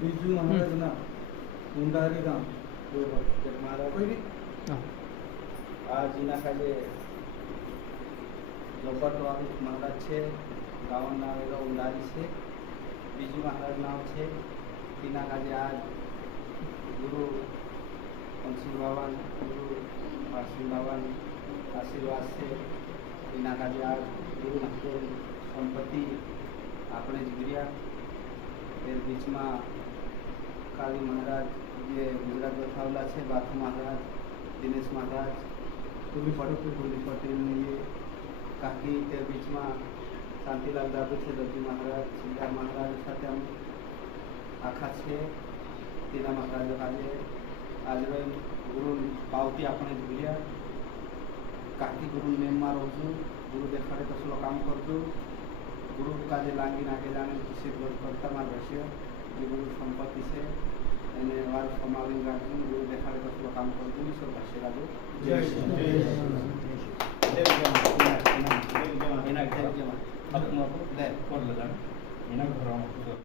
બીજું મહારાજના ઉંડારી ગામ महाराज आज इना काजे जोपटवाड़ी महाराज छे गावन नाम एगा उंडारी छे बीजू महाराज नाम छे इना काजे आज गुरु पंसिंह बाबा गुरु पारसिंह बाबा आशीर्वाद से इना काजे आज गुरु नाथेर संपत्ति आपणे जीवरिया तेर बीच में काली महाराज ये गुजरात बथावला है बाथू महाराज दिनेश महाराज पुलिस पटेल ने ये काकी के बीच में शांतिलाल दादू है दर्जी महाराज सिद्धार्थ महाराज साथ हम आखा है तीना महाराज आज आज गुरु पावती अपने जुलिया काकी गुरु नेम में रोजू गुरु देखाड़े कसलो काम करजू गुरु काजे लांगी नागे जाने सिद्ध करता मार रशिया ये गुरु संपत्ति से અને વાર સમાવીને રાખીને ગુરુ દેખાડે તો થોડું કામ કરતું નહીં સર ભાષ્ય રાજુ જય શ્રી એના ઘરમાં